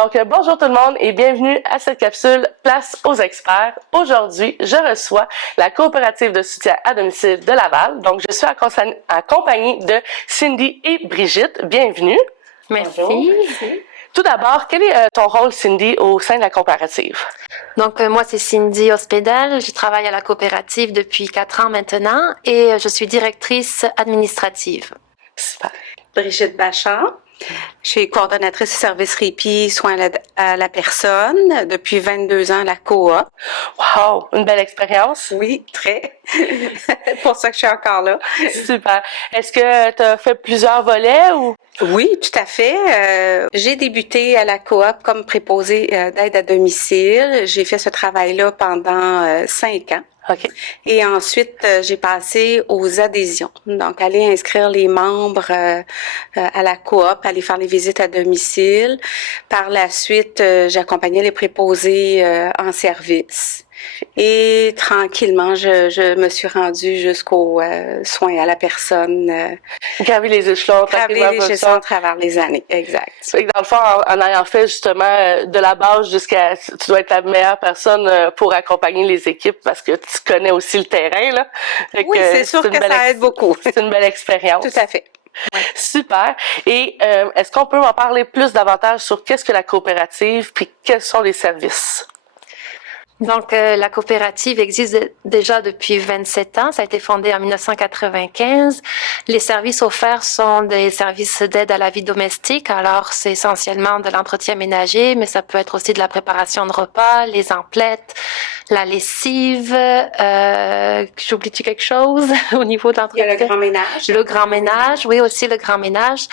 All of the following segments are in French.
Donc, bonjour tout le monde et bienvenue à cette capsule Place aux experts. Aujourd'hui, je reçois la coopérative de soutien à domicile de Laval. Donc, je suis accompagnée de Cindy et Brigitte. Bienvenue. Merci. Bonjour. Merci. Tout d'abord, quel est ton rôle, Cindy, au sein de la coopérative? Donc, moi, c'est Cindy Hospedal. Je travaille à la coopérative depuis 4 ans maintenant et je suis directrice administrative. Super. Brigitte Bachand. Je suis coordonnatrice du service répit soins à la personne depuis 22 ans à la coop. Wow, une belle expérience. Oui, très. Pour ça que je suis encore là. Super. Est-ce que tu as fait plusieurs volets ou? Oui, tout à fait. J'ai débuté à la coop comme préposée d'aide à domicile. J'ai fait ce travail-là pendant 5 ans. Okay. Et ensuite, j'ai passé aux adhésions. Donc, aller inscrire les membres à la coop, aller faire les visites à domicile. Par la suite, j'accompagnais les préposés en service. Et tranquillement, je me suis rendue jusqu'aux soins à la personne. Graver les échelons. Graver les échelons à travers les années, exact. Fait que dans le fond, en ayant fait justement de la base jusqu'à... Tu dois être la meilleure personne pour accompagner les équipes parce que tu connais aussi le terrain, là. Fait oui, c'est sûr que ça aide beaucoup. C'est une belle expérience. Tout à fait. Ouais. Super. Et est-ce qu'on peut en parler plus davantage sur qu'est-ce que la coopérative puis quels sont les services? Donc, la coopérative existe déjà depuis 27 ans. Ça a été fondé en 1995. Les services offerts sont des services d'aide à la vie domestique. Alors, c'est essentiellement de l'entretien ménager, mais ça peut être aussi de la préparation de repas, les emplettes, la lessive. J'oublie-tu quelque chose au niveau de l'entretien? Il y a le grand ménage. Le grand ménage, oui, aussi le grand ménage.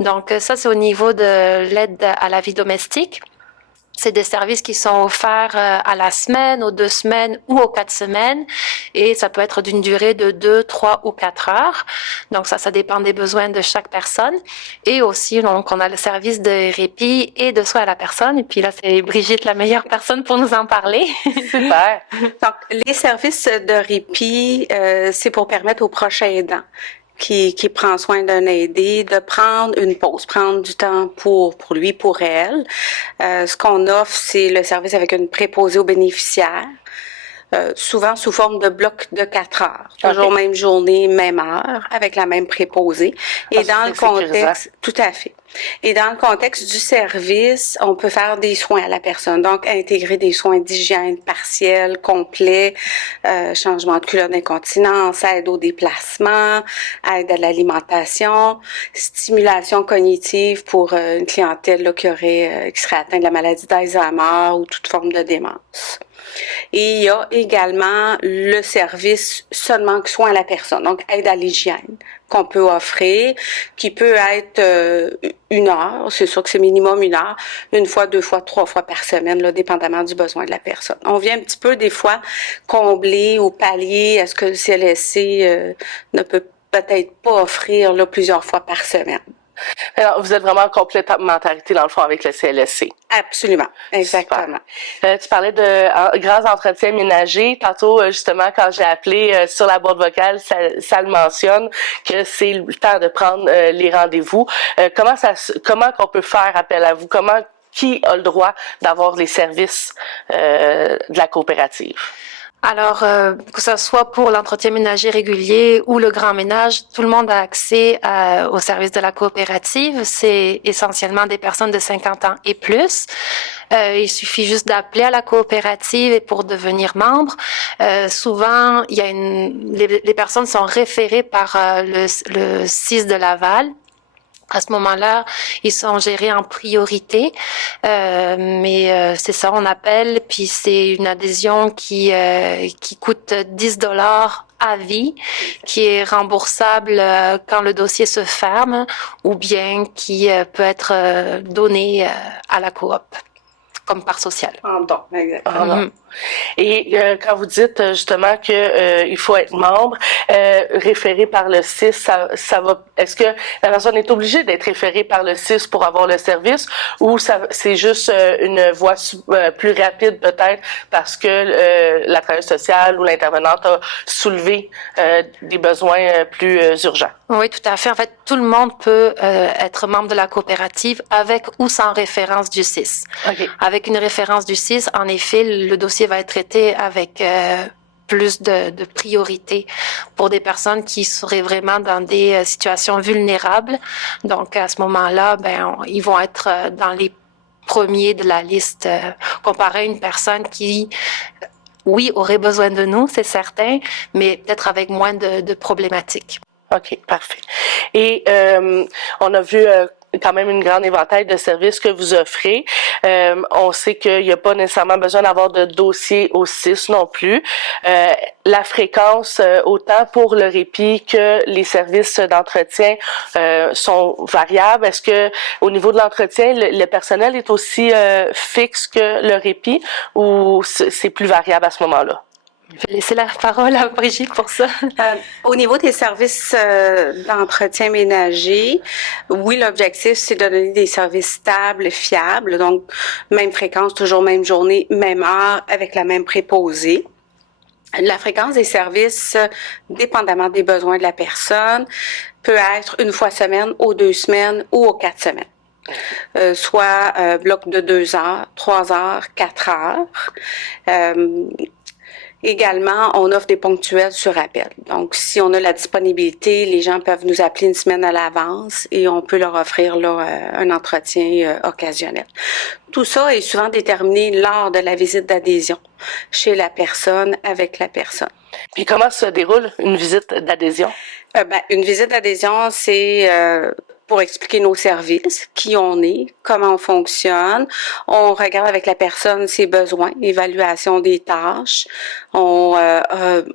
Donc, ça, c'est au niveau de l'aide à la vie domestique. C'est des services qui sont offerts à la semaine, aux 2 semaines ou aux 4 semaines. Et ça peut être d'une durée de 2, 3 ou 4 heures. Donc ça dépend des besoins de chaque personne. Et aussi, donc, on a le service de répit et de soins à la personne. Et puis là, c'est Brigitte, la meilleure personne pour nous en parler. Super. Donc, les services de répit, c'est pour permettre aux proches aidants qui prend soin d'un aidé, de prendre une pause, prendre du temps pour lui, pour elle. Ce qu'on offre, c'est le service avec une préposée aux bénéficiaires, souvent sous forme de bloc de 4 heures. Toujours okay. Même journée, même heure, avec la même préposée. Et dans le contexte, tout à fait. Et dans le contexte du service, on peut faire des soins à la personne. Donc, intégrer des soins d'hygiène partiels, complets, changement de culotte d'incontinence, aide au déplacement, aide à l'alimentation, stimulation cognitive pour une clientèle là, qui serait atteinte de la maladie d'Alzheimer ou toute forme de démence. Et il y a également le service seulement soins à la personne, donc aide à l'hygiène qu'on peut offrir, qui peut être 1 heure, c'est sûr que c'est minimum 1 heure, 1 fois, 2 fois, 3 fois par semaine, là, dépendamment du besoin de la personne. On vient un petit peu des fois combler ou pallier à ce que le CLSC ne peut peut-être pas offrir là, plusieurs fois par semaine. Alors, vous êtes vraiment en complémentarité dans le fond avec le CLSC. Absolument, exactement. Tu parlais de grands entretiens ménagers. Tantôt, justement, quand j'ai appelé sur la boîte vocale, ça le mentionne que c'est le temps de prendre les rendez-vous. Comment qu'on peut faire appel à vous? Qui a le droit d'avoir les services de la coopérative? Alors, que ce soit pour l'entretien ménager régulier ou le grand ménage, tout le monde a accès au service de la coopérative. C'est essentiellement des personnes de 50 ans et plus. Il suffit juste d'appeler à la coopérative et pour devenir membre. Souvent, il y a les personnes sont référées par le CIS de Laval. À ce moment-là, ils sont gérés en priorité, mais c'est ça, on appelle, puis c'est une adhésion qui coûte 10$ à vie, qui est remboursable quand le dossier se ferme, ou bien qui peut être donné à la coop comme part sociale. En don, exactement. Et quand vous dites justement que il faut être membre, référé par le CIS, ça va. Est-ce que la personne est obligée d'être référée par le CIS pour avoir le service, ou c'est juste une voie plus rapide peut-être parce que la travailleuse sociale ou l'intervenante a soulevé des besoins plus urgents? Oui, tout à fait. En fait, tout le monde peut être membre de la coopérative avec ou sans référence du CIS. Okay. Avec une référence du CIS, en effet, le dossier va être traité avec plus de priorité pour des personnes qui seraient vraiment dans des situations vulnérables. Donc, à ce moment-là, ils vont être dans les premiers de la liste comparé à une personne qui oui, aurait besoin de nous, c'est certain, mais peut-être avec moins de problématiques. OK, parfait. Et on a vu quand même une grande éventail de services que vous offrez. On sait qu'il n'y a pas nécessairement besoin d'avoir de dossier au CIS non plus. La fréquence, autant pour le répit que les services d'entretien sont variables. Est-ce que au niveau de l'entretien, le personnel est aussi fixe que le répit, ou c'est plus variable à ce moment-là? Je vais laisser la parole à Brigitte pour ça. Au niveau des services d'entretien ménager, oui, l'objectif, c'est de donner des services stables, fiables, donc même fréquence, toujours même journée, même heure, avec la même préposée. La fréquence des services, dépendamment des besoins de la personne, peut être une fois semaine, aux 2 semaines ou aux 4 semaines. Soit bloc de 2 heures, 3 heures, 4 heures. Également, on offre des ponctuels sur appel. Donc, si on a la disponibilité, les gens peuvent nous appeler une semaine à l'avance et on peut leur offrir là, un entretien occasionnel. Tout ça est souvent déterminé lors de la visite d'adhésion chez la personne, avec la personne. Puis comment se déroule une visite d'adhésion? Une visite d'adhésion, c'est pour expliquer nos services, qui on est, comment on fonctionne. On regarde avec la personne ses besoins, évaluation des tâches. On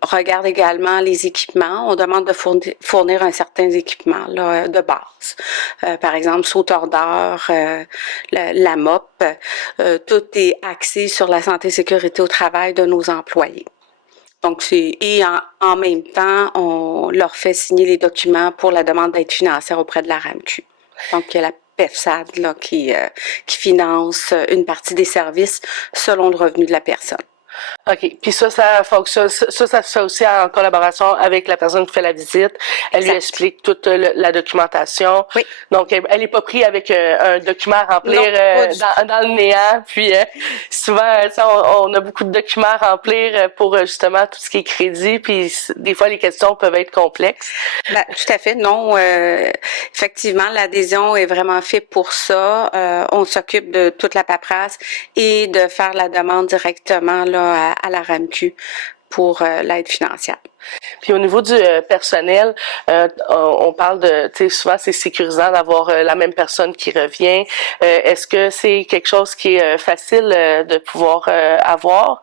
regarde également les équipements. On demande de fournir un certain équipement là, de base. Par exemple, sauteur d'heure, la mop. Tout est axé sur la santé et sécurité au travail de nos employés. Donc, en même temps, on leur fait signer les documents pour la demande d'aide financière auprès de la RAMQ. Donc, il y a la PEFSAD là, qui finance une partie des services selon le revenu de la personne. OK. Puis ça fonctionne. Ça se fait aussi en collaboration avec la personne qui fait la visite. Elle lui explique toute la documentation. Oui. Donc, elle est pas prise avec un document à remplir dans le néant. Puis, souvent, on a beaucoup de documents à remplir pour justement tout ce qui est crédit. Puis, des fois, les questions peuvent être complexes. Tout à fait. Non, effectivement, l'adhésion est vraiment faite pour ça. On s'occupe de toute la paperasse et de faire la demande directement là à la RAMQ pour l'aide financière. Puis au niveau du personnel, on parle de, tu sais, souvent c'est sécurisant d'avoir la même personne qui revient. Est-ce que c'est quelque chose qui est facile de pouvoir avoir?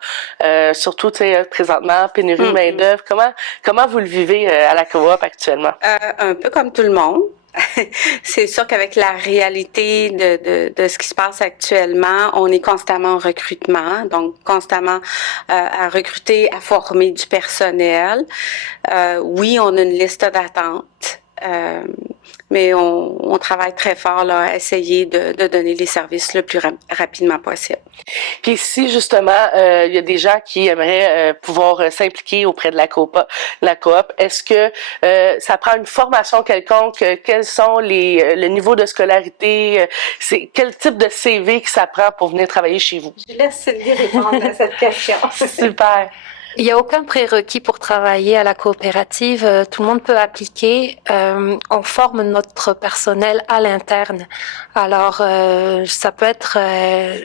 Surtout, tu sais, présentement, pénurie de main-d'œuvre. Comment vous le vivez à la coop actuellement? Un peu comme tout le monde. C'est sûr qu'avec la réalité de ce qui se passe actuellement, on est constamment en recrutement, donc constamment à recruter, à former du personnel. Oui, on a une liste d'attente, mais on travaille très fort là, à essayer de donner les services le plus rapidement possible. Puis si justement il y a des gens qui aimeraient pouvoir s'impliquer auprès de la coop, est-ce que ça prend une formation quelconque? Quels sont le niveau de scolarité? C'est quel type de CV que ça prend pour venir travailler chez vous? Je laisse Sylvie répondre à cette question. Super. Il n'y a aucun prérequis pour travailler à la coopérative. Tout le monde peut appliquer. On forme notre personnel à l'interne. Alors, ça peut être...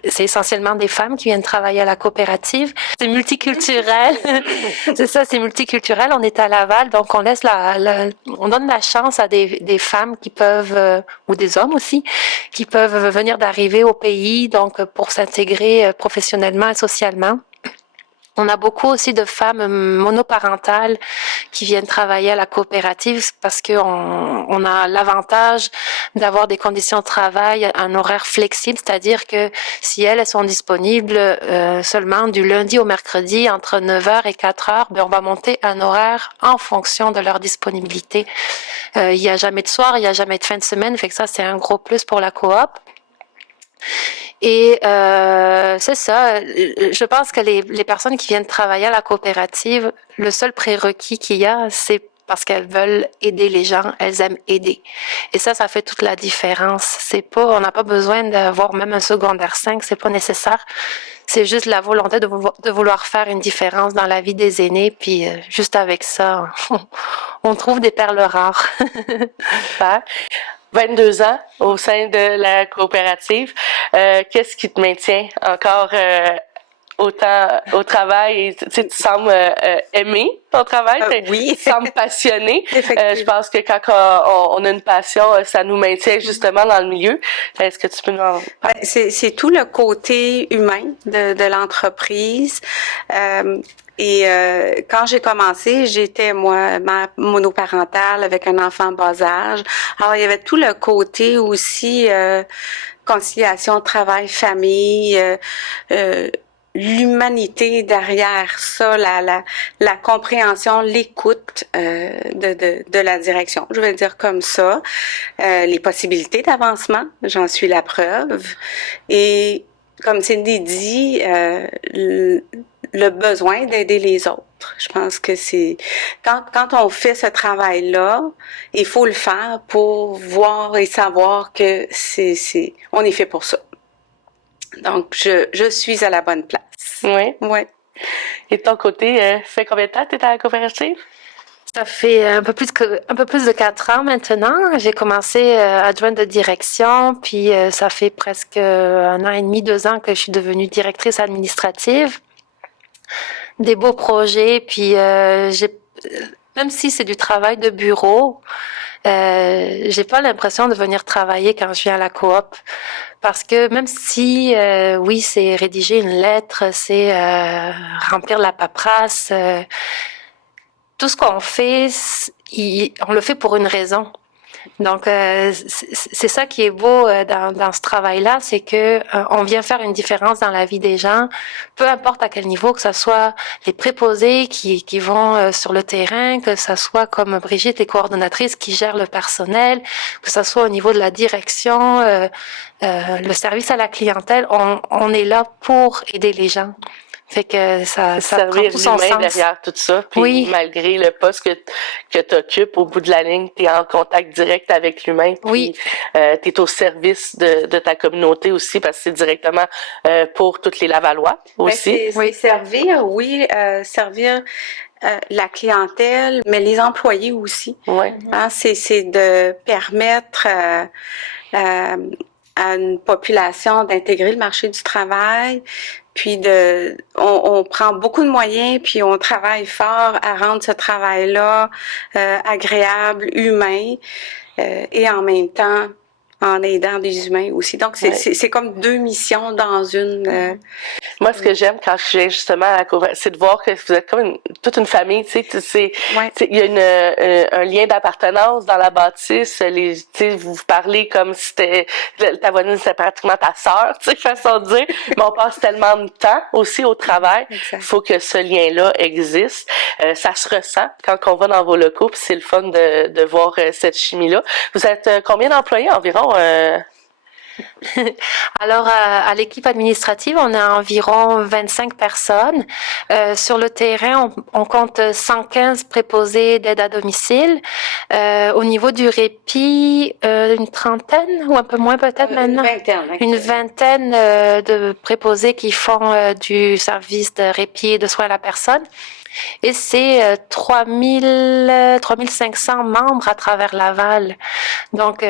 c'est essentiellement des femmes qui viennent travailler à la coopérative. C'est multiculturel. C'est ça, c'est multiculturel. On est à Laval, donc on laisse on donne la chance à des femmes qui peuvent, ou des hommes aussi, qui peuvent venir d'arriver au pays, donc pour s'intégrer professionnellement et socialement. On a beaucoup aussi de femmes monoparentales qui viennent travailler à la coopérative parce qu'on a l'avantage d'avoir des conditions de travail, un horaire flexible, c'est-à-dire que si elles sont disponibles seulement du lundi au mercredi entre 9h et 4h, ben on va monter un horaire en fonction de leur disponibilité. Il n'y a jamais de soir, il n'y a jamais de fin de semaine, fait que ça c'est un gros plus pour la coop. Et c'est ça, je pense que les personnes qui viennent travailler à la coopérative, le seul prérequis qu'il y a, c'est parce qu'elles veulent aider les gens, elles aiment aider. Et ça fait toute la différence. C'est pas, on n'a pas besoin d'avoir même un secondaire 5, c'est pas nécessaire. C'est juste la volonté de vouloir faire une différence dans la vie des aînés, puis juste avec ça, on trouve des perles rares. Super. 22 ans au sein de la coopérative. Qu'est-ce qui te maintient encore autant au travail? Et, tu sembles aimer ton travail, oui. Tu sembles passionné. Je pense que quand on a une passion, ça nous maintient justement dans le milieu. Est-ce que tu peux nous en parler? C'est tout le côté humain de l'entreprise. Et quand j'ai commencé, j'étais moi mère monoparentale avec un enfant bas âge. Alors il y avait tout le côté aussi conciliation travail-famille, l'humanité derrière ça, la compréhension, l'écoute de la direction. Je vais le dire comme ça. Les possibilités d'avancement, j'en suis la preuve. Et comme Cindy dit, le besoin d'aider les autres. Je pense que c'est quand on fait ce travail-là, il faut le faire pour voir et savoir que on est fait pour ça. Donc je suis à la bonne place. Oui. Ouais. Et de ton côté, fait combien de temps que tu es à la coopérative? Ça fait un peu plus de 4 ans maintenant. J'ai commencé adjointe de direction, puis ça fait presque 1 an et demi, 2 ans que je suis devenue directrice administrative. Des beaux projets, puis même si c'est du travail de bureau, j'ai pas l'impression de venir travailler quand je viens à la coop, parce que même si oui, c'est rédiger une lettre, c'est remplir la paperasse, tout ce qu'on fait, on le fait pour une raison. Donc c'est ça qui est beau dans ce travail-là, c'est que on vient faire une différence dans la vie des gens, peu importe à quel niveau, que ce soit les préposés qui vont sur le terrain, que ce soit comme Brigitte, les coordonnatrices qui gèrent le personnel, que ce soit au niveau de la direction, le service à la clientèle, on est là pour aider les gens. Fait que ça prend tout son sens. Derrière tout ça, puis oui. Malgré le poste que tu occupes, au bout de la ligne, tu es en contact direct avec l'humain. Oui. Tu es au service de ta communauté aussi, parce que c'est directement pour toutes les Lavallois aussi. C'est servir, servir la clientèle, mais les employés aussi. Ouais. Hein, c'est de permettre à une population d'intégrer le marché du travail. Puis on prend beaucoup de moyens, puis on travaille fort à rendre ce travail-là agréable, humain, et en même temps en aidant des humains aussi. Donc c'est comme 2 missions dans une. Moi, ce que j'aime quand je viens justement à la coopérative, c'est de voir que vous êtes comme toute une famille. Tu sais, il y a un lien d'appartenance dans la bâtisse. Vous parlez comme si ta voisine c'était pratiquement ta sœur, tu sais, façon de dire. Mais on passe tellement de temps aussi au travail. Il faut que ce lien-là existe. Ça se ressent quand on va dans vos locaux. Puis c'est le fun de voir cette chimie-là. Vous êtes combien d'employés environ? Alors, à l'équipe administrative, on a environ 25 personnes. Sur le terrain, on compte 115 préposés d'aide à domicile. Au niveau du répit, une trentaine ou un peu moins peut-être maintenant. Une vingtaine de préposés qui font du service de répit et de soins à la personne. Et c'est 3500 membres à travers Laval. Donc,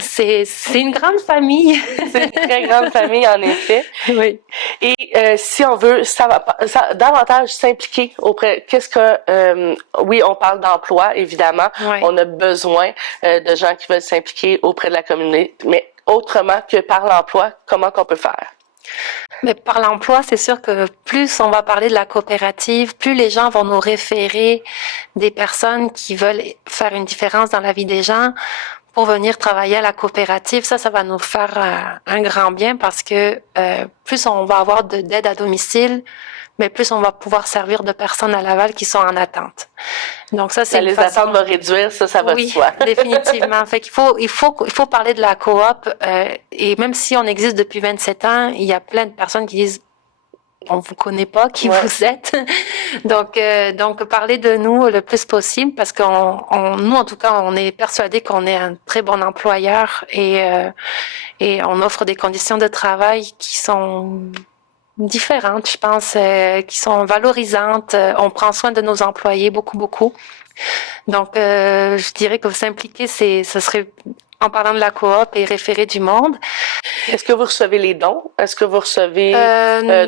c'est une grande famille. C'est une très grande famille, en effet. Oui. Et si on veut davantage s'impliquer auprès... oui, on parle d'emploi, évidemment. Oui. On a besoin de gens qui veulent s'impliquer auprès de la communauté. Mais autrement que par l'emploi, comment qu'on peut faire? Mais par l'emploi, c'est sûr que plus on va parler de la coopérative, plus les gens vont nous référer des personnes qui veulent faire une différence dans la vie des gens pour venir travailler à la coopérative. Ça va nous faire un grand bien parce que plus on va avoir d'aide à domicile, mais plus on va pouvoir servir de personnes à Laval qui sont en attente. Donc ça, c'est les attentes vont réduire, ça va de soi. Oui, définitivement. Fait qu'il faut parler de la coop. Et même si on existe depuis 27 ans, il y a plein de personnes qui disent on vous connaît pas, qui vous êtes. Donc parler de nous le plus possible parce nous en tout cas, on est persuadés qu'on est un très bon employeur et on offre des conditions de travail qui sont différentes, je pense, qui sont valorisantes. On prend soin de nos employés beaucoup. Donc, je dirais que s'impliquer, ce serait en parlant de la coop et référer du monde. Est-ce que vous recevez les dons? Est-ce que vous recevez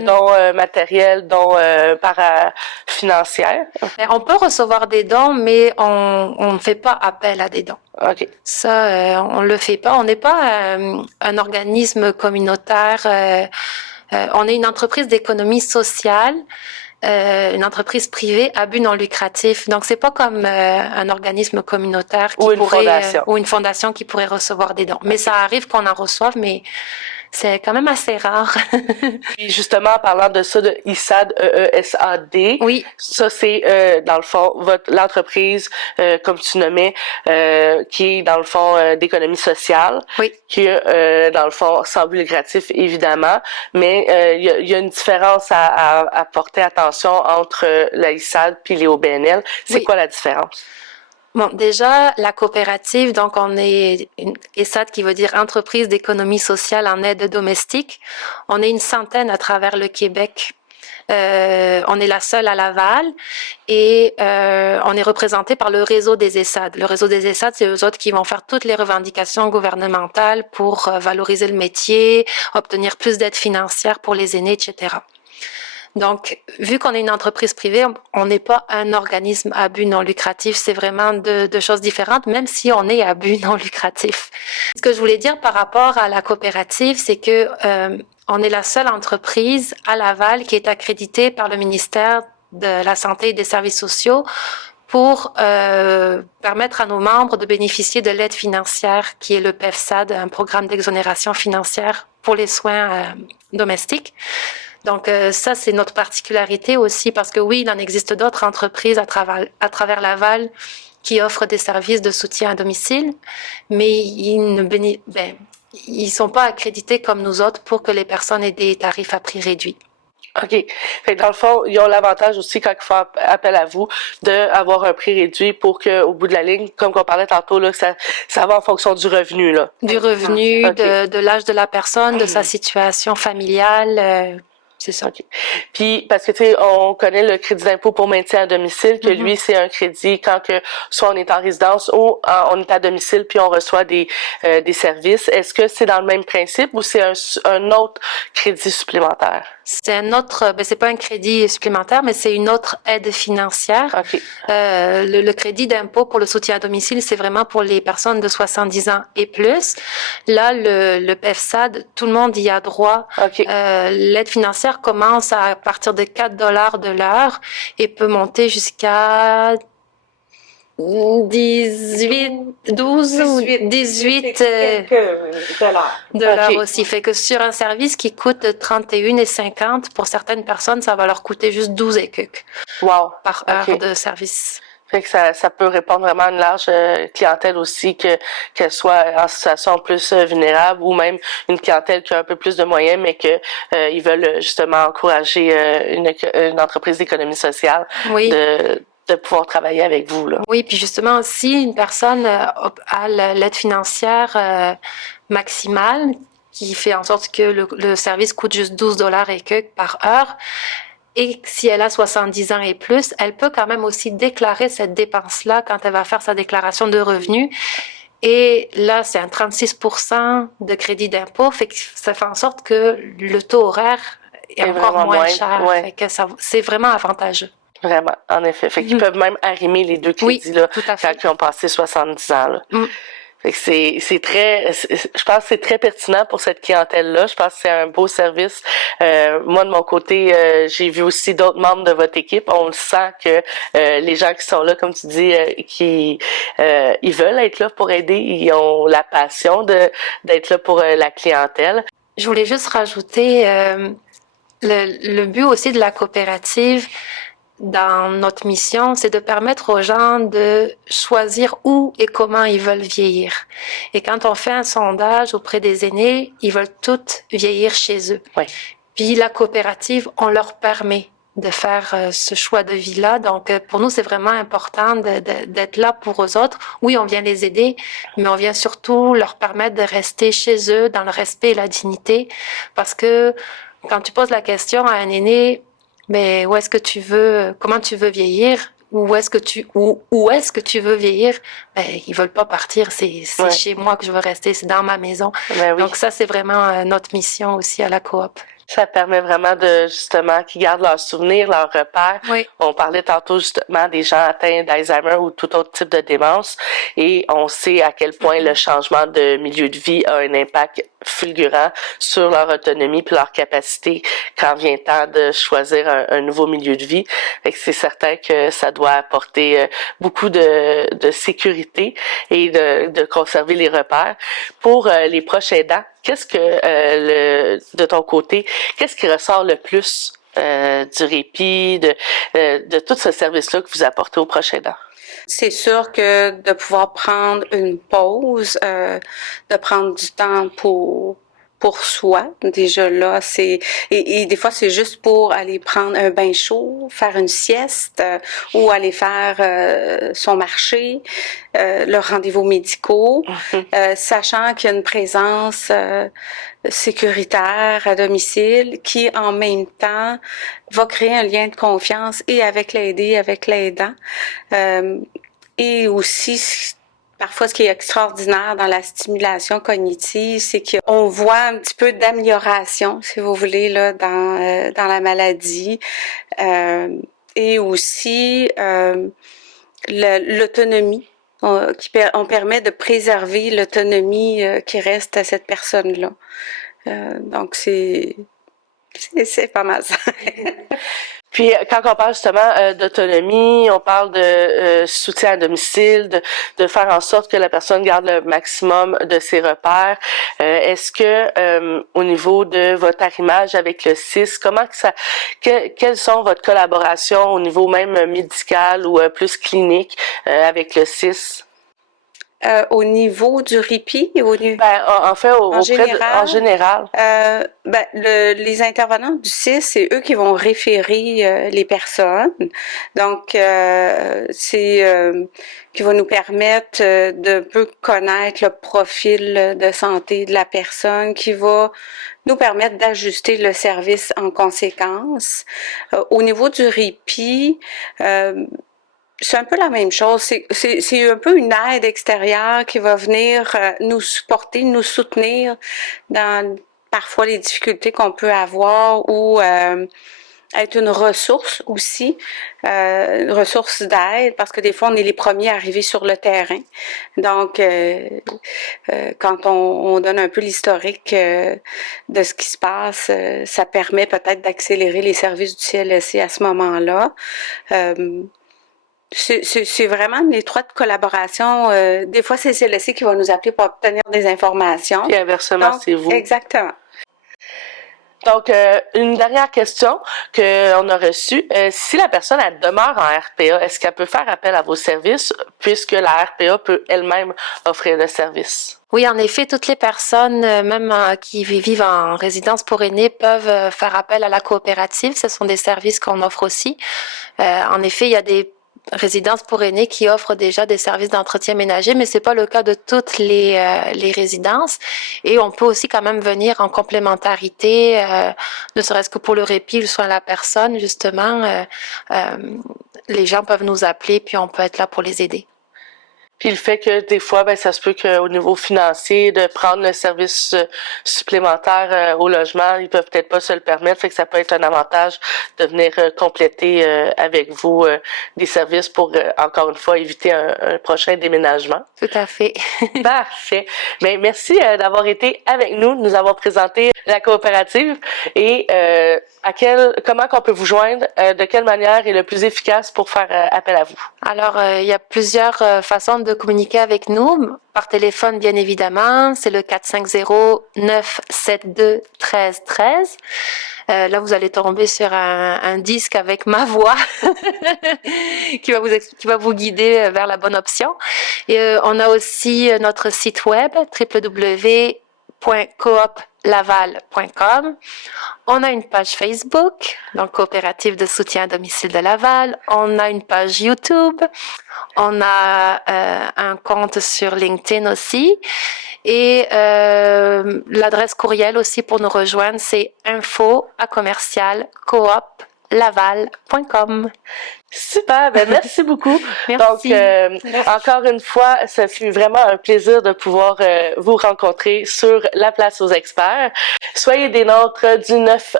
dons matériels, dons financiers? On peut recevoir des dons, mais on ne fait pas appel à des dons. OK. Ça, on le fait pas. On n'est pas un organisme communautaire. On est une entreprise d'économie sociale, une entreprise privée à but non lucratif. Donc, c'est pas comme un organisme communautaire ou une fondation qui pourrait recevoir des dons. Mais ça arrive qu'on en reçoive, mais c'est quand même assez rare. Puis justement, en parlant de ça, de ISAD, EESAD, oui. Ça c'est dans le fond l'entreprise, comme tu nommais, qui est dans le fond d'économie sociale, oui. qui est dans le fond sans but lucratif évidemment, mais il y a une différence à porter attention entre la ISAD puis les OBNL. C'est quoi la différence? Bon, déjà, la coopérative, donc on est une ESAD qui veut dire Entreprise d'économie sociale en aide domestique. On est une centaine à travers le Québec. On est la seule à Laval et on est représenté par le réseau des ESAD. Le réseau des ESAD, c'est eux autres qui vont faire toutes les revendications gouvernementales pour valoriser le métier, obtenir plus d'aide financière pour les aînés, etc. Donc, vu qu'on est une entreprise privée, on n'est pas un organisme à but non lucratif. C'est vraiment deux choses différentes, même si on est à but non lucratif. Ce que je voulais dire par rapport à la coopérative, c'est que on est la seule entreprise à Laval qui est accréditée par le ministère de la Santé et des Services sociaux pour permettre à nos membres de bénéficier de l'aide financière qui est le PEFSAD, un programme d'exonération financière pour les soins domestiques. Donc ça, c'est notre particularité aussi parce que oui, il en existe d'autres entreprises à travers Laval qui offrent des services de soutien à domicile, mais ils sont pas accrédités comme nous autres pour que les personnes aient des tarifs à prix réduits. OK. Fait que dans le fond, ils ont l'avantage aussi, quand ils font appel à vous, d'avoir un prix réduit pour que, au bout de la ligne, comme on parlait tantôt, là, ça va en fonction du revenu, là. Du revenu, de l'âge de la personne, de sa situation familiale, c'est ça. Okay. Puis parce que tu sais, on connaît le crédit d'impôt pour maintien à domicile, que lui c'est un crédit quand que soit on est en résidence ou on est à domicile puis on reçoit des services. Est-ce que c'est dans le même principe ou c'est un autre crédit supplémentaire? C'est un autre, c'est pas un crédit supplémentaire, mais c'est une autre aide financière. Okay. Le crédit d'impôt pour le soutien à domicile, c'est vraiment pour les personnes de 70 ans et plus. Là, le PEFSAD, tout le monde y a droit. Okay. L'aide financière commence à partir de 4 $ de l'heure et peut monter jusqu'à 18 $ aussi. Fait que sur un service qui coûte 31,50 pour certaines personnes, ça va leur coûter juste 12 et quelques. Wow. Par heure de service. Fait que ça peut répondre vraiment à une large clientèle aussi, qu'elle soit en situation plus vulnérable ou même une clientèle qui a un peu plus de moyens, mais que ils veulent justement encourager une entreprise d'économie sociale. Oui. De pouvoir travailler avec vous, là. Oui, puis justement, si une personne a l'aide financière maximale, qui fait en sorte que le service coûte juste 12 $ et quelques par heure, et si elle a 70 ans et plus, elle peut quand même aussi déclarer cette dépense-là quand elle va faire sa déclaration de revenus. Et là, c'est un 36% de crédit d'impôt, fait que ça fait en sorte que le taux horaire est encore moins cher. Ouais. Fait que c'est vraiment avantageux. Vraiment, en effet. Fait qu'ils peuvent même arrimer les deux crédits là, quand ils ont passé 70 ans. Là. Fait que je pense que c'est très pertinent pour cette clientèle-là. Je pense que c'est un beau service. Moi, de mon côté, j'ai vu aussi d'autres membres de votre équipe. On le sent que les gens qui sont là, comme tu dis, ils veulent être là pour aider. Ils ont la passion d'être là pour la clientèle. Je voulais juste rajouter le but aussi de la coopérative dans notre mission, c'est de permettre aux gens de choisir où et comment ils veulent vieillir. Et quand on fait un sondage auprès des aînés, ils veulent tous vieillir chez eux. Oui. Puis la coopérative, on leur permet de faire ce choix de vie-là. Donc, pour nous, c'est vraiment important d'être là pour eux autres. Oui, on vient les aider, mais on vient surtout leur permettre de rester chez eux dans le respect et la dignité. Parce que quand tu poses la question à un aîné, mais comment tu veux vieillir? Où est-ce que tu veux vieillir? Ben, ils veulent pas partir. C'est Ouais. chez moi que je veux rester. C'est dans ma maison. Ben oui. Donc ça, c'est vraiment notre mission aussi à la coop. Ça permet vraiment de, justement, qu'ils gardent leurs souvenirs, leurs repères. Oui. On parlait tantôt, justement, des gens atteints d'Alzheimer ou tout autre type de démence. Et on sait à quel point le changement de milieu de vie a un impact fulgurant sur leur autonomie puis leur capacité quand vient temps de choisir un nouveau milieu de vie. Fait que c'est certain que ça doit apporter beaucoup de sécurité et de conserver les repères. Pour les proches aidants, qu'est-ce que, de ton côté, qu'est-ce qui ressort le plus du répit, de tout ce service-là que vous apportez aux proches aidants? C'est sûr que de pouvoir prendre une pause, de prendre du temps pour soi, déjà là, et des fois c'est juste pour aller prendre un bain chaud, faire une sieste ou aller faire son marché, leurs rendez-vous médicaux, sachant qu'il y a une présence sécuritaire à domicile qui en même temps va créer un lien de confiance et avec l'aidé, avec l'aidant. Et aussi, parfois, ce qui est extraordinaire dans la stimulation cognitive, c'est qu'on voit un petit peu d'amélioration, si vous voulez, là, dans la maladie. Et aussi, l'autonomie. On permet de préserver l'autonomie qui reste à cette personne-là. Donc, c'est pas mal ça. Puis quand on parle justement d'autonomie, on parle de soutien à domicile, de faire en sorte que la personne garde le maximum de ses repères. Est-ce que au niveau de votre arrimage avec le CIS, quelles sont votre collaboration au niveau même médical ou plus clinique avec le CIS? Au niveau du répit et au niveau... En fait, en général. Les intervenants du CIS, c'est eux qui vont référer les personnes. Donc, c'est qui va nous permettre de peu connaître le profil de santé de la personne, qui va nous permettre d'ajuster le service en conséquence. Au niveau du répit, c'est un peu la même chose. C'est un peu une aide extérieure qui va venir nous supporter, nous soutenir dans parfois les difficultés qu'on peut avoir ou être une ressource aussi, une ressource d'aide, parce que des fois, on est les premiers à arriver sur le terrain. Donc, quand on donne un peu l'historique de ce qui se passe, ça permet peut-être d'accélérer les services du CLSC à ce moment-là. C'est vraiment une étroite collaboration. Des fois, c'est le CLSC qui va nous appeler pour obtenir des informations. Et inversement, donc, c'est vous. Exactement. Donc, une dernière question qu'on a reçue. Si la personne elle demeure en RPA, est-ce qu'elle peut faire appel à vos services puisque la RPA peut elle-même offrir le service? Oui, en effet, toutes les personnes, même qui vivent en résidence pour aînés, peuvent faire appel à la coopérative. Ce sont des services qu'on offre aussi. En effet, il y a des résidences pour aînés qui offrent déjà des services d'entretien ménager, mais c'est pas le cas de toutes les résidences. Et on peut aussi quand même venir en complémentarité, ne serait-ce que pour le répit, le soin à la personne, justement. Les gens peuvent nous appeler, puis on peut être là pour les aider. Puis le fait que des fois, ça se peut qu'au niveau financier, de prendre le service supplémentaire au logement, ils peuvent peut-être pas se le permettre, fait que ça peut être un avantage de venir compléter avec vous des services pour, encore une fois, éviter un prochain déménagement. Tout à fait. Parfait. Mais merci d'avoir été avec nous, de nous avoir présenté la coopérative et comment qu'on peut vous joindre, de quelle manière est le plus efficace pour faire appel à vous. Alors, il y a plusieurs façons de communiquer avec nous. Par téléphone, bien évidemment, c'est le 450-972-1313. Là, vous allez tomber sur un disque avec ma voix qui va vous guider vers la bonne option. Et on a aussi notre site web www.cooplaval.com. On a une page Facebook, donc Coopérative de soutien à domicile de Laval. On a une page YouTube. On a un compte sur LinkedIn aussi. Et l'adresse courriel aussi pour nous rejoindre, c'est info@coop.laval.com. Super, merci beaucoup. Merci. Donc, encore une fois, ça fut vraiment un plaisir de pouvoir vous rencontrer sur La Place aux Experts. Soyez des nôtres du 9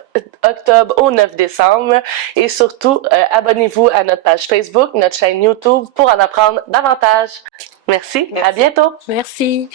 octobre au 9 décembre et surtout, abonnez-vous à notre page Facebook, notre chaîne YouTube pour en apprendre davantage. Merci. À bientôt. Merci.